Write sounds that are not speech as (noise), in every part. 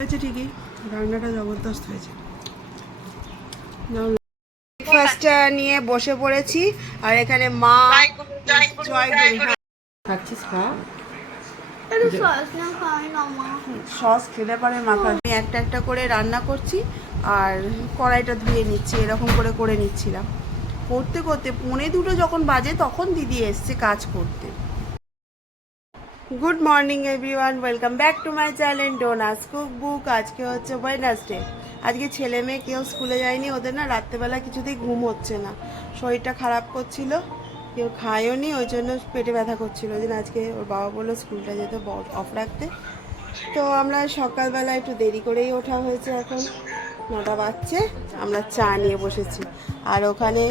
হয়েছে ঠিকই রান্নাটা জবরদস্ত হয়েছে। ব্রেকফাস্টটা নিয়ে বসে পড়েছি আর এখানে মা খাচ্ছিস খা। সস খেলে পরে মাখা আমি একটা একটা করে রান্না করছি আর কড়াইটা ধুয়ে নিচ্ছি এরকম করে করে নিচ্ছিলাম। করতে করতে পৌনে দুটো যখন বাজে তখন দিদি এসছে কাজ করতে। Good morning everyone welcome back to my channel Dona's cook book আজকে হচ্ছে ওয়েডনেসডে আজকে ছেলে মেয়ে কেউ স্কুলে যায়নি, ওদের না রাত্রেবেলা কিছুতেই ঘুম হচ্ছে না। শরীরটা খারাপ করছিল, কেউ খায়ও নি ওই জন্য পেটে ব্যথা করছিল। ওই জন্য আজকে ওর বাবা বলল স্কুলটা যেতে অফ রাখতে। তো আমরা সকালবেলা একটু দেরি করেই ওঠা হয়েছে এখন। নটা বাজছে, আমরা চা নিয়ে বসেছি। আর ওখানে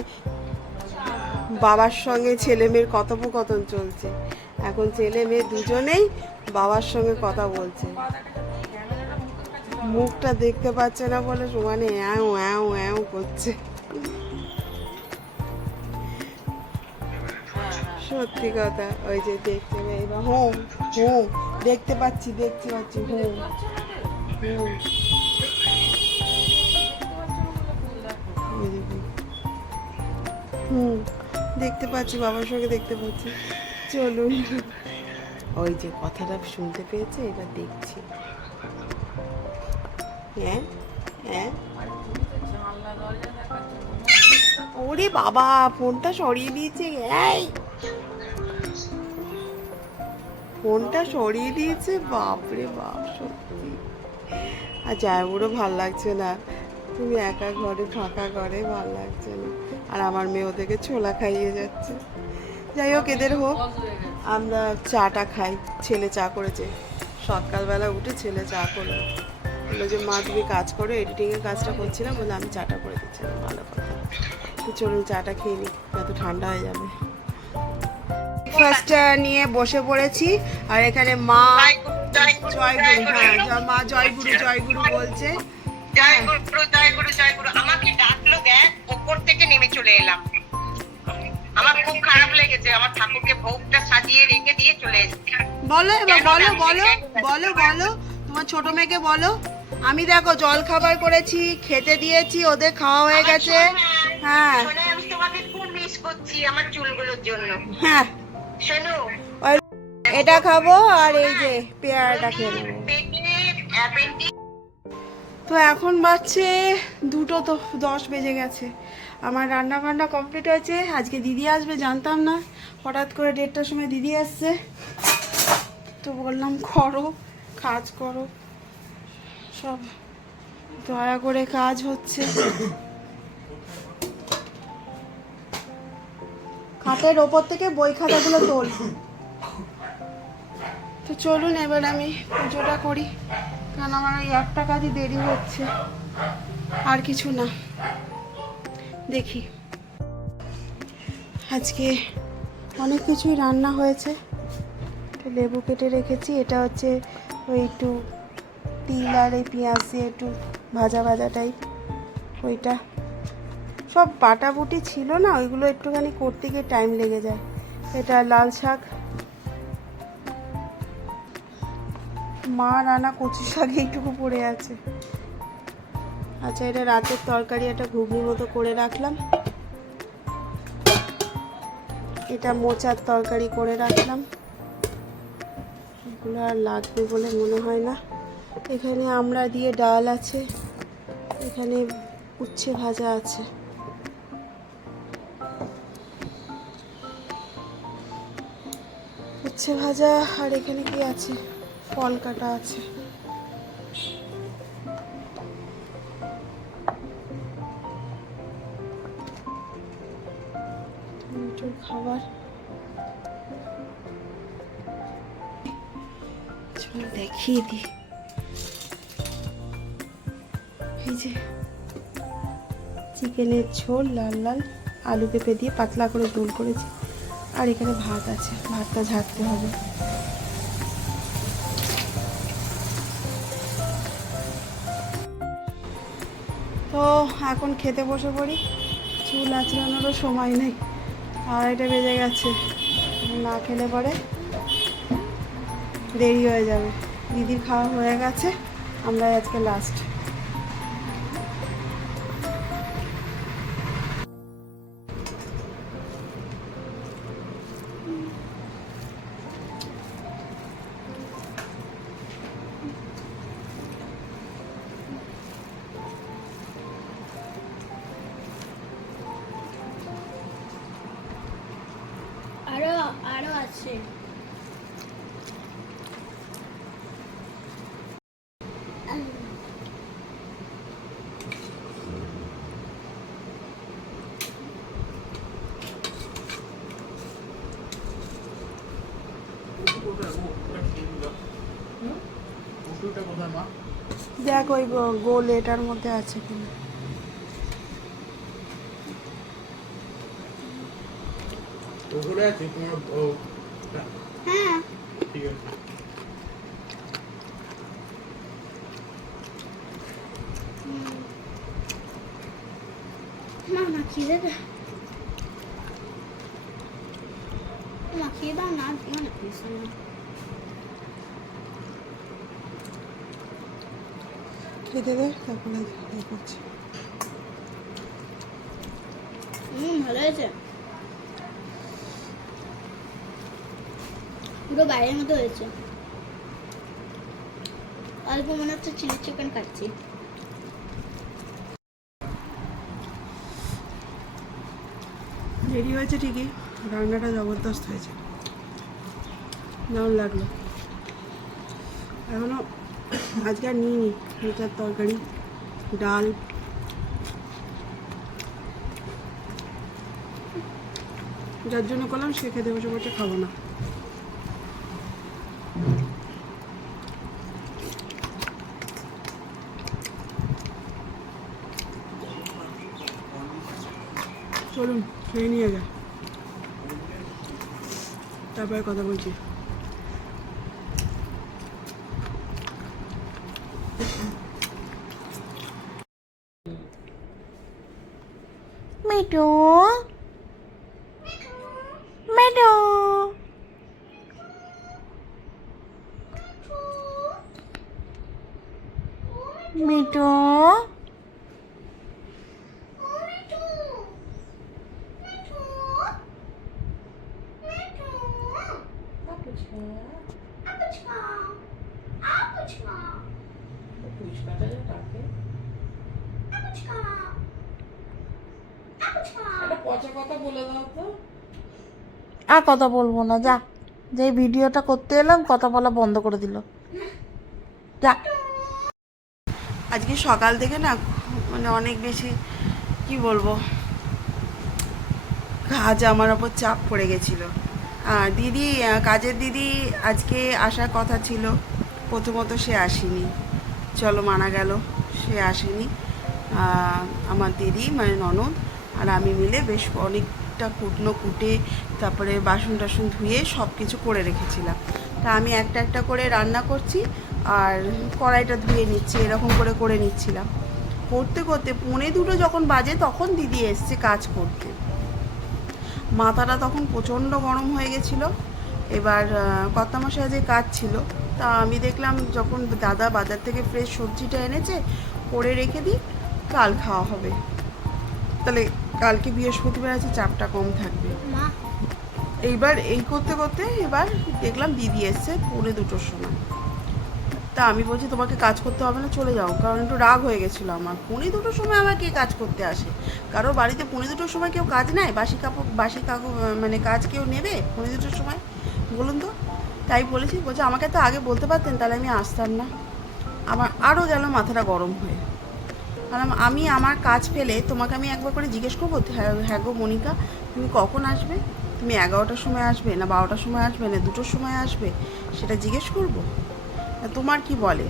বাবার সঙ্গে ছেলে মেয়ের কথোপকথন চলছে। এখন ছেলে মেয়ে দুজনেই বাবার সঙ্গে কথা বলছে। মুখটা দেখতে পাচ্ছে না বলে সমানে অ্যাও অ্যাও অ্যাও করছে। সত্যি কথা, ওই যে দেখতে এবার হুম হুম দেখতে পাচ্ছি দেখতে পাচ্ছি হুম হুম হুম দেখতে পাচ্ছি, বাবার সঙ্গে দেখতে পাচ্ছি। চলুন। ওই যে কথাটা শুনতে পেয়েছে, এবার দেখছি। হ্যাঁ? হ্যাঁ? ওরে বাবা, ফোনটা সরিয়ে দিয়েছে, এই! ফোনটা সরিয়ে দিয়েছে, বাপরে বাপ, সত্যি। আর যাই জায়বুড়ো ভালো লাগছে না। তুমি একা ঘরে, ফাঁকা ঘরে ভালো লাগছে না। আর আমার মেয়ে ওদেরকে ছোলা খাইয়ে যাচ্ছে। যাই হোক, এদের হোক। আমরা চাটা খাই। ছেলে চা করেছে। সকালবেলা উঠে ছেলে চা করল। বলল যে, মা, তুমি কাজ করো এডিটিংয়ের কাজটা করছিলাম। বলে আমি চাটা করে দিচ্ছিলাম ভালো কথা। চলুন, চাটা খেয়ে নিই এত ঠান্ডা হয়ে যাবে। ব্রেকফাস্টটা নিয়ে বসে পড়েছি। আর এখানে মা জয়গুরু হ্যাঁ মা জয়গুরু জয়গুরু বলছে। জয় গুরু জয় গুরু জয় গুরু আমাকে ডাকলো, দেখ, ওপর থেকে নেমে চলে এলাম। আমার খুব খারাপ লেগেছে আমার ঠাকুরকে ভোগটা সাজিয়ে রেখে দিয়ে চলে এসেছি। বলো এবার বলো বলো বলো বলো তোমার ছোট মেয়েকে বলো। আমি দেখো জল খাবার করেছি খেতে দিয়েছি ওদের খাওয়া হয়ে গেছে। হ্যাঁ। আমি তোমাকে খুব মিস করছি আমার চুলগুলোর জন্য। হ্যাঁ। শোনো। এটা খাব আর এই যে পেয়ারাটা খেয়ে নেব। তো এখন বাজছে দুটো তো দশ বেজে গেছে। আমার রান্না বান্না কমপ্লিট হয়েছে। আজকে দিদি আসবে, জানতাম না। হঠাৎ করে দেড়টার সময় দিদি আসছে। তো বললাম, করো, কাজ করো। সব দয়া করে কাজ হচ্ছে। খাটের ওপর থেকে বই খাতাগুলো তোল। তো চলুন, এবার আমি পুজোটা করি। কারণ আমার ওই একটা কাজই দেরি হচ্ছে। আর কিছু না। দেখি। আজকে অনেক কিছুই রান্না হয়েছে। লেবু কেটে রেখেছি, এটা হচ্ছে ওই একটু তিল আর এই পেঁয়াজ দিয়ে একটু ভাজা ভাজা টাইপ ওইটা। সব বাটাবুটি ছিল না, ওইগুলো একটুখানি করতে গিয়ে টাইম লেগে যায়। এটা লাল শাক। মা রানা কচু শাক এইটুকু পড়ে আছে। আচ্ছা এটা রাতের তরকারি একটা ঘুগনি মতো করে রাখলাম। এটা মোচার তরকারি করে রাখলাম। এগুলো আর লাগবে বলে মনে হয় না। এখানে আমরা দিয়ে ডাল আছে, এখানে উচ্ছে ভাজা আছে। উচ্ছে ভাজা আর এখানে কি আছে? ফল কাটা আছে। টমেটোর খাবার। চলো দেখিয়ে দিই। এই যে চিকেনের ঝোল, লাল লাল আলু পেঁপে দিয়ে পাতলা করে দোল করেছি। আর এখানে ভাত আছে, ভাতটা ঝাড়তে হবে। তো এখন খেতে বসে পড়ি। চুল আঁচড়ানোরও সময় নেই। আড়াইটা বেজে গেছে। না খেলে পরে দেরি হয়ে যাবে। দিদির খাওয়া হয়ে গেছে। আমরা আজকে লাস্ট দেখ ওই গো- গোল এটার মধ্যে আছে কিনা। ওগুলো আছে তোমার হ্যাঁ। ঠিক আছে। মা মাখিয়ে দেবে মাখিয়ে দাও না মানে পিস না খেতে দে তারপরে ইয়ে করছি ভালো হয়েছে। পুরো বাইরের মতো হয়েছে। অল্প মনে হচ্ছে চিলি চিকেন খাচ্ছি। দেরি হয়েছে ঠিকই রান্নাটা জবরদস্ত হয়েছে। কেমন লাগল। এখনও আজকে আর নিইনি মিটার তরকারি, ডাল। যার জন্য করলাম, সে খেতে বসে বসে খাব না। চলুন, খেয়ে নিয়ে গে তারপরে কথা বলছি মিঠু মিঠু মিঠু। আর কথা বলব না, যা। যে ভিডিওটা করতে এলাম, কথা বলা বন্ধ করে দিল। যা। সকাল থেকে না মানে অনেক বেশি, কি বলব কাজ আমার ওপর চাপ পড়ে গেছিল। আর দিদি কাজের দিদি আজকে আসার কথা ছিল, প্রথমত সে আসেনি। চলো মানা গেল, সে আসেনি। আমার দিদি মানে ননদ আর আমি মিলে বেশ অনেকটা কুটনো কুটে তারপরে বাসন টাসন ধুয়ে সব কিছু করে রেখেছিলাম। তা আমি একটা একটা করে রান্না করছি আর কড়াইটা ধুয়ে নিচ্ছি এরকম করে করে নিচ্ছিলাম। করতে করতে পৌনে দুটো যখন বাজে তখন দিদি এসছে কাজ করতে। মাথাটা তখন প্রচণ্ড গরম হয়ে গেছিল। এবার কর্তামশাই যে কাজ ছিল তা আমি দেখলাম যখন দাদা বাজার থেকে ফ্রেশ সবজিটা এনেছে করে রেখে দিই কাল খাওয়া হবে। তাহলে কালকে বৃহস্পতিবার আছে চাপটা কম থাকবে। এইবার এই করতে করতে এবার দেখলাম দিদি এসছে পৌনে দুটোর সময়। তা আমি বলছি, তোমাকে কাজ করতে হবে না, চলে যাও। কারণ একটু রাগ হয়ে গেছিল আমার। পৌনে দুটোর সময় আবার কে কাজ করতে আসে? কারও বাড়িতে পৌনে দুটোর সময় কেউ কাজ নেয়? বাসি কাপড়, বাসি কাকু মানে কাজ কেউ নেবে পৌনে দুটোর সময়? বলুন তো। তাই বলেছি, বলছে, আমাকে তো আগে বলতে পারতেন, তাহলে আমি আসতাম না। আমার আরও গেল মাথাটা গরম হয়ে। কারণ আমি আমার কাজ ফেলে তোমাকে আমি একবার করে জিজ্ঞেস করব? হ্যাঁ হ্যাঁ গো মনিকা, তুমি কখন আসবে? তুমি এগারোটার সময় আসবে না বারোটার সময় আসবে না দুটোর সময় আসবে? সেটা জিজ্ঞেস করব? তোমার কি বলে?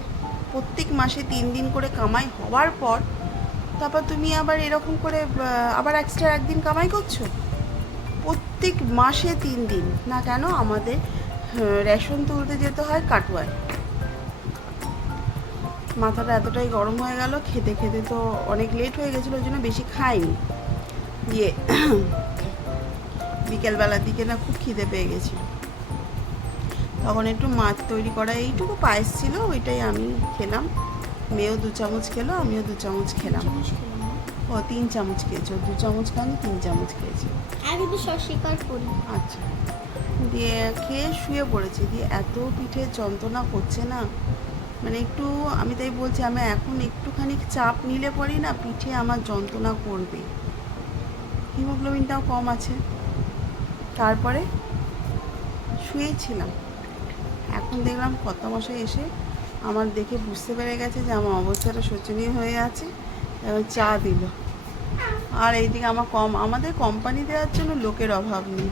প্রত্যেক মাসে তিন দিন করে কামাই হওয়ার পর তারপর তুমি আবার এরকম করে আবার এক্সট্রা একদিন কামাই করছ? প্রত্যেক মাসে তিন দিন। না কেন? আমাদের রেশন তুলতে যেতে হয় কাটুয়ায়। মাথাটা এতটাই গরম হয়ে গেল, খেতে খেতে তো অনেক লেট হয়ে গেছিল, ওই জন্য বেশি খাইনি। দিয়ে (clears throat) বিকেলবেলার দিকে না খুব খিদে পেয়ে গেছিল। তখন একটু মাছ তৈরি করা এইটুকু পায়েস ছিল ওইটাই আমি খেলাম। মেয়েও দু চামচ খেলো আমিও দু চামচ খেলাম। ও তিন চামচ খেয়েছো দু চামচ খানি তিন চামচ খেয়েছি। আমি করি? আচ্ছা। দিয়ে খেয়ে শুয়ে পড়েছি দিয়ে এত পিঠে যন্ত্রণা করছে না। মানে একটু আমি তাই বলছি আমি এখন একটুখানি চাপ নিলে পরেই না পিঠে আমার যন্ত্রণা করবে। হিমোগ্লোবিনটাও কম আছে। তারপরে শুয়েছিলাম। এখন দেখলাম কত মশাই এসে আমার দেখে বুঝতে পেরে গেছে যে আমার অবস্থাটা শোচনীয় হয়ে আছে, এবং চা দিল। আর এইদিকে আমার কম, আমাদের কোম্পানি দেওয়ার জন্য লোকের অভাব নেই।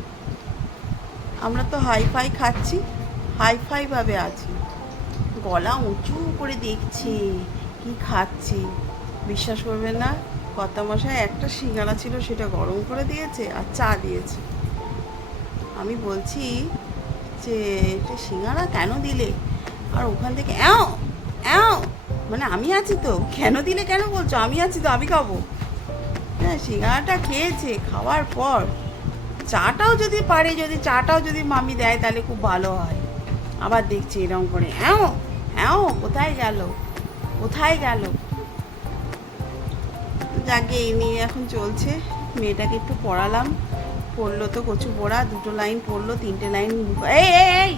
আমরা তো হাই ফাই খাচ্ছি হাই ফাই ভাবে আছি। গলা উঁচু করে দেখছি, কি খাচ্ছি? বিশ্বাস করবে না কত মশাই একটা সিঙ্গারা ছিল সেটা গরম করে দিয়েছে আর চা দিয়েছে। আমি বলছি যে এটা সিঙ্গারা কেন দিলে? আর ওখান থেকে, অ্যাও অ্যাও মানে আমি আছি তো, কেন দিলে কেন বলছো? আমি আছি তো, আমি খাব। হ্যাঁ সিঙ্গারাটা খেয়েছে, খাওয়ার পর চাটাও যদি পারে, যদি চাটাও যদি মামি দেয়, তাহলে খুব ভালো হয়। আবার দেখছি এরকম করে হ্যাঁ হ্যাঁ কোথায় গেল? কোথায় গেল? যাকে এই নিয়ে এখন চলছে। মেয়েটাকে একটু পড়ালাম। পড়ল তো কচু পড়া, দুটো লাইন পড়ল, তিনটে লাইন এই এই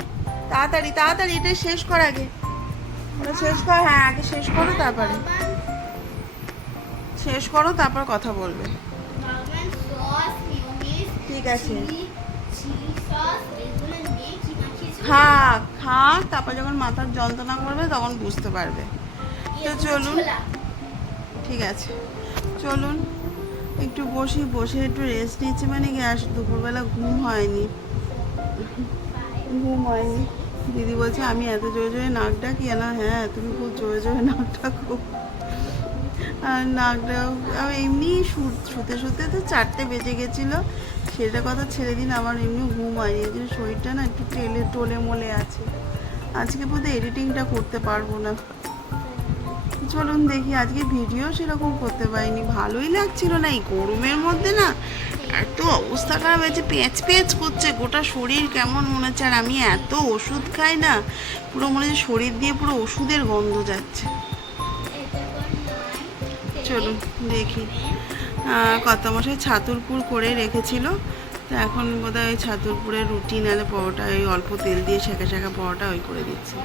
তাড়াতাড়ি তাড়াতাড়ি, এটা শেষ কর আগে। শেষ কর হ্যাঁ আগে শেষ করো তারপরে। শেষ করো, তারপর কথা বলবে। ঠিক আছে। খা খা তারপর যখন মাথার যন্ত্রণা করবে তখন বুঝতে পারবে। তো চলুন। ঠিক আছে। চলুন। একটু বসি, বসে একটু রেস্ট নিচ্ছি মানে গ্যাস দুপুরবেলা ঘুম হয়নি। ঘুম হয়নি। দিদি বলছে, আমি এত জোরে জোরে নাক ডাকি না? হ্যাঁ তুমি খুব জোরে জোরে নাক ডাকো। আর নাকটা আমি এমনি শুতে শুতে তো চারটে বেজে গেছিল। সেটা কথা ছেড়ে দিন, আমার এমনি ঘুম হয়নি। এই জন্য শরীরটা না একটু টেলে টোলে মোলে আছে। আজকে বোধহয় এডিটিংটা করতে পারব না। চলুন দেখি আজকে ভিডিও সেরকম করতে পারিনি। ভালোই লাগছিল না, এই গরমের মধ্যে না এত অবস্থা খারাপ হয়েছে, পেঁচ পেঁচ করছে, গোটা শরীর কেমন মনে হচ্ছে, আর আমি এত ওষুধ খাই না, পুরো মনে হচ্ছে শরীর দিয়ে পুরো ওষুধের গন্ধ যাচ্ছে। চলুন দেখি। কত মশাই ছাতুরপুর করে রেখেছিল তো এখন বোধহয় ওই ছাতুরপুরের রুটি, নাহলে পরোটা, ওই অল্প তেল দিয়ে শেখা শেখা পরোটা ওই করে দিচ্ছি।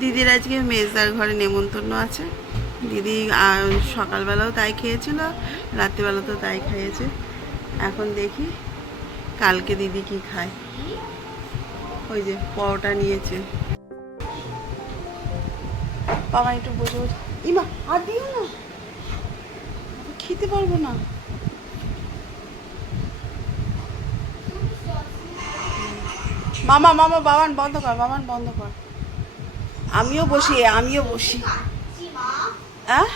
দিদির আজকে মেজদার ঘরে নেমন্তন্ন আছে। দিদি সকালবেলাও তাই খেয়েছিল, রাত্রিবেলাতেও তাই খেয়েছে এখন দেখি কালকে দিদি কি খায়। ওই যে পরোটা নিয়েছে। বাবা, একটু বসে বসে। ইমা, আর দিও না। খেতে পারব না। মামা মামা বাবান বন্ধ কর বাবান বন্ধ কর। আমিও বসি আমিও বসি। হ্যাঁ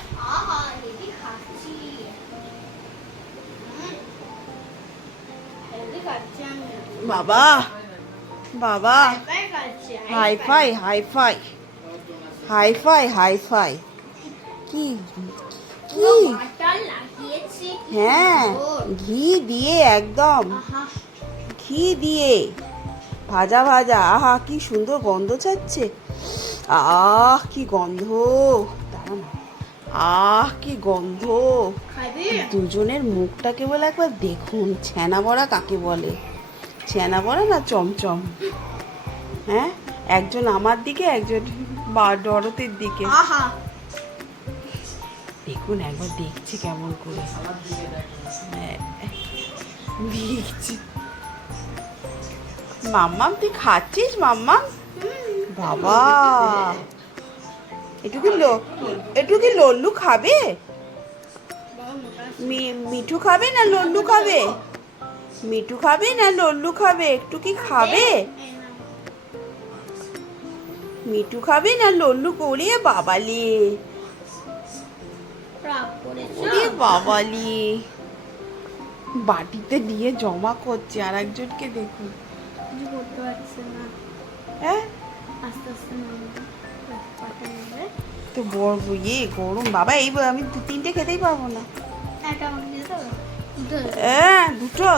বাবা বাবা। Hi fi hi fi hi fi hi fi hi fi কি কি? হ্যাঁ ঘি দিয়ে একদম। ঘি দিয়ে। ভাজা ভাজা। আহা কি সুন্দর গন্ধ ছাড়ছে আহ কি গন্ধ। দাঁড়া না। আহ কি গন্ধ। দুজনের মুখটা কেবল একবার দেখুন ছ্যানা বড়া কাকে বলে? ছ্যানা বড়া না চমচম? হ্যাঁ? একজন আমার দিকে একজন বা ডরতের দিকে। দেখুন একবার দেখছি কেমন করে। হ্যাঁ, দেখছি। মাম্মাম, তুই খাচ্ছিস, মাম্মাম? বাবা। একটু কি একটু কি লল্লু খাবে? মিঠু খাবে না লল্লু খাবে? মিঠু খাবে না লল্লু খাবে? একটু কি খাবে? মিঠু খাবে না লল্লু করে বাবালি। বাবালি। বাটিতে দিয়ে জমা করছে আর একজনকে দেখুন। করতে পারছে না। হ্যাঁ? আস্তে আস্তে নেবে তো বড় ইয়ে গরম। বাবা এই আমি দু তিনটে খেতেই পারব না। হ্যাঁ দুটো।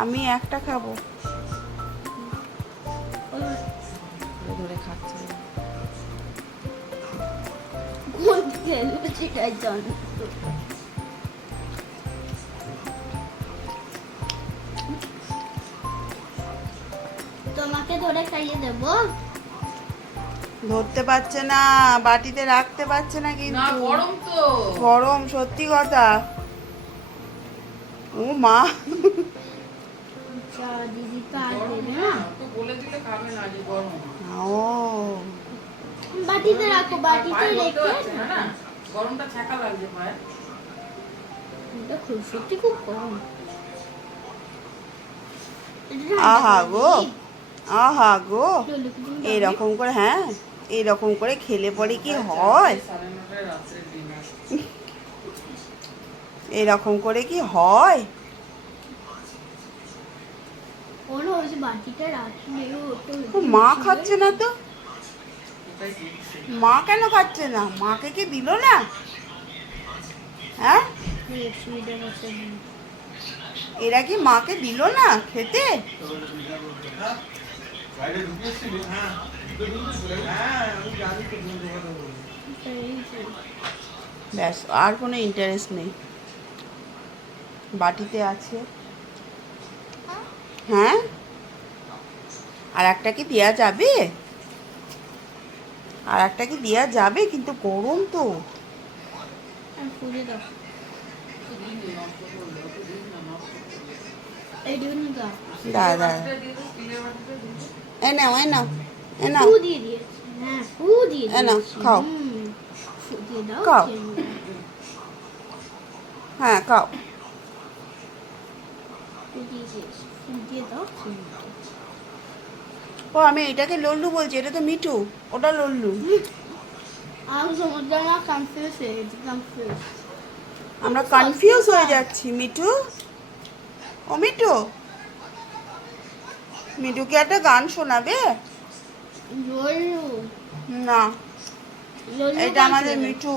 আমি একটা খাব। ধরে খাচ্ছে। তোমাকে খাইয়ে দেবো। ধরতে পারছে না বাটিতে রাখতে পারছে না না কিন্তু গরম তো। গরম সত্যি কথা। ও মা। দিদি তো আর গরম দেবে না, না। বলে দিলে খাবে না যে গরম ও। বাটিতে রাখো বাটিতে রেখে। না না? গরমটা ছ্যাঁকা লাগছে পায়ে এটা খুব সত্যি খুব গরম। আহা গো। আহা গো। এইরকম করে হ্যাঁ? এইরকম করে খেলে পরে কি হয়? এরকম করে কি হয়? মা খাচ্ছে না তো? মা কেন খাচ্ছে না? মাকে কি দিল না? হ্যাঁ? এরা কি মাকে দিল না খেতে? ব্যাস আর কোনো ইন্টারেস্ট নেই। বাটিতে আছে। হ্যাঁ? আর একটা কি দেওয়া যাবে? আর একটা কি দেওয়া যাবে? কিন্তু গরম তো। আর এ নাও এ নাও এ নাও। দিয়ে দিয়েছি হ্যাঁ ফু দিয়ে এ নাও, খাও। খাও। হ্যাঁ খাও। ও আমি এটাকে লল্লু বলছি এটা তো মিঠু ওটা লল্লু। আমরা কনফিউজ হয়ে যাচ্ছি মিঠু। ও মিঠু। মিঠুকে একটা গান শোনাবে? না। এটা আমাদের মিঠু।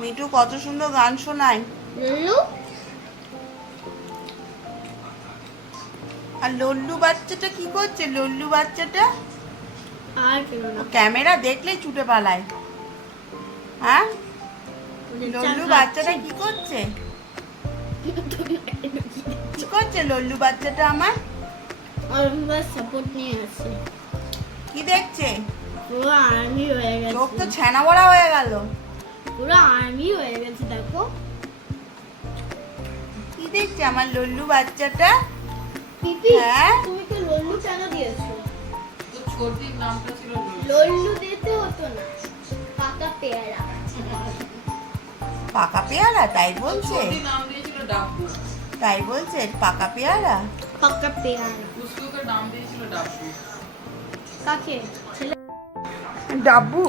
মিঠু কত সুন্দর গান শোনায়। আর লল্লু বাচ্চাটা কি করছে? লল্লু বাচ্চাটা? ক্যামেরা দেখলেই ছুটে পালায়। হ্যাঁ? লল্লু বাচ্চাটা কি করছে? কি করছে লল্লু বাচ্চাটা আমার? আর সাপোর্ট নিয়ে আছে কি দেখছে? পুরো আর্মি হয়ে গেছে। চোখ তো ছানা বড়া হয়ে গেল। পুরো আর্মি হয়ে গেছে দেখো। কি দেখছে আমার লল্লু বাচ্চাটা? পিপি হ্যাঁ? তুমি তো লল্লু কেন দিয়েছ? তো ছোটির নামটা ছিল লল্লু। দিতে হতো না। পাকা পেয়ারা। পাকা পেয়ারা তাই বলছে? নাম দিয়েছিল ডাব্বু তাই বলছে পাকা পেয়ারা? পাকা পেয়ারা। দিয়েছিল ডাব্বু। কাকে? ডাব্বু?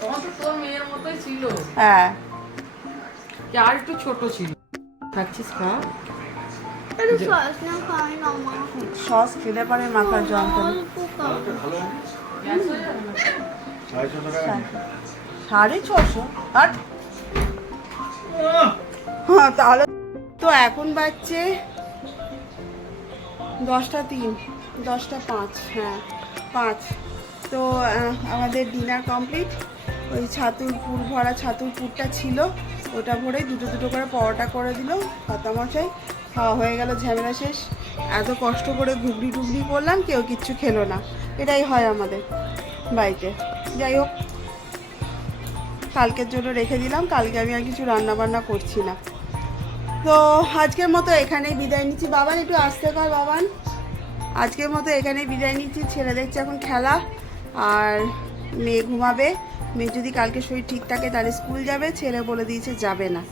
তখন তো তোর মেয়ের মতোই ছিল। হ্যাঁ। আর একটু ছোট ছিল। খাচ্ছিস খা। সস খেলে পরে মাথার যন্ত্রণা সাড়ে ছশো? আর হ্যাঁ তাহলে তো এখন বাজছে দশটা তিন, দশটা পাঁচ হ্যাঁ পাঁচ। তো আমাদের ডিনার কমপ্লিট। ওই ছাতুর পুর, ভরা ছাতুর পুরটা ছিল, ওটা ভরে দুটো দুটো করে পরোটা করে দিল মশাই খাওয়া হয়ে গেল, ঝামেলা শেষ। এত কষ্ট করে ঘুগড়ি টুগনি করলাম, কেউ কিচ্ছু খেলো না। এটাই হয় আমাদের বাইকে যাই হোক, কালকের জন্য রেখে দিলাম, কালকে আমি আর কিছু রান্না বান্না করছি না। তো আজকের মতো এখানেই বিদায় নিচ্ছি। বাবান, একটু আসতে কর বাবান। আজকের মতো এখানেই বিদায় নিচ্ছি। ছেলে দেখছে এখন খেলা, আর মেয়ে ঘুমাবে। মেয়ে যদি কালকে শরীর ঠিক থাকে, তাহলে স্কুল যাবে। ছেলে বলে দিয়েছে যাবে না।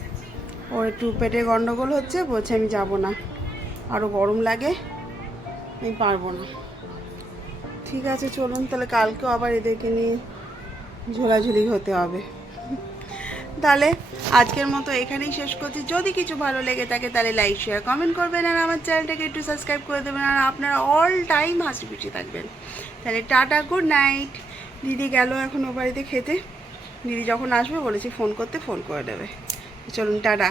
ওর একটু পেটে গন্ডগোল হচ্ছে, বলছে আমি যাব না। আরও গরম লাগে, আমি পারব না। ঠিক আছে, চলুন। তাহলে কালকেও আবার এদেরকে নিয়ে ঝোলাঝুলি হতে হবে। তাহলে আজকের মতো এখানেই শেষ করছি। যদি কিছু ভালো লেগে থাকে তাহলে লাইক শেয়ার কমেন্ট করবেন আর আমার চ্যানেলটাকে একটু সাবস্ক্রাইব করে দেবেন আর আপনারা অল টাইম হাসি খুশি থাকবেন। তাহলে টাটা গুড নাইট দিদি গেল এখন ও বাড়িতে খেতে। দিদি যখন আসবে বলেছি ফোন করতে ফোন করে দেবে। চলুন, টাটা।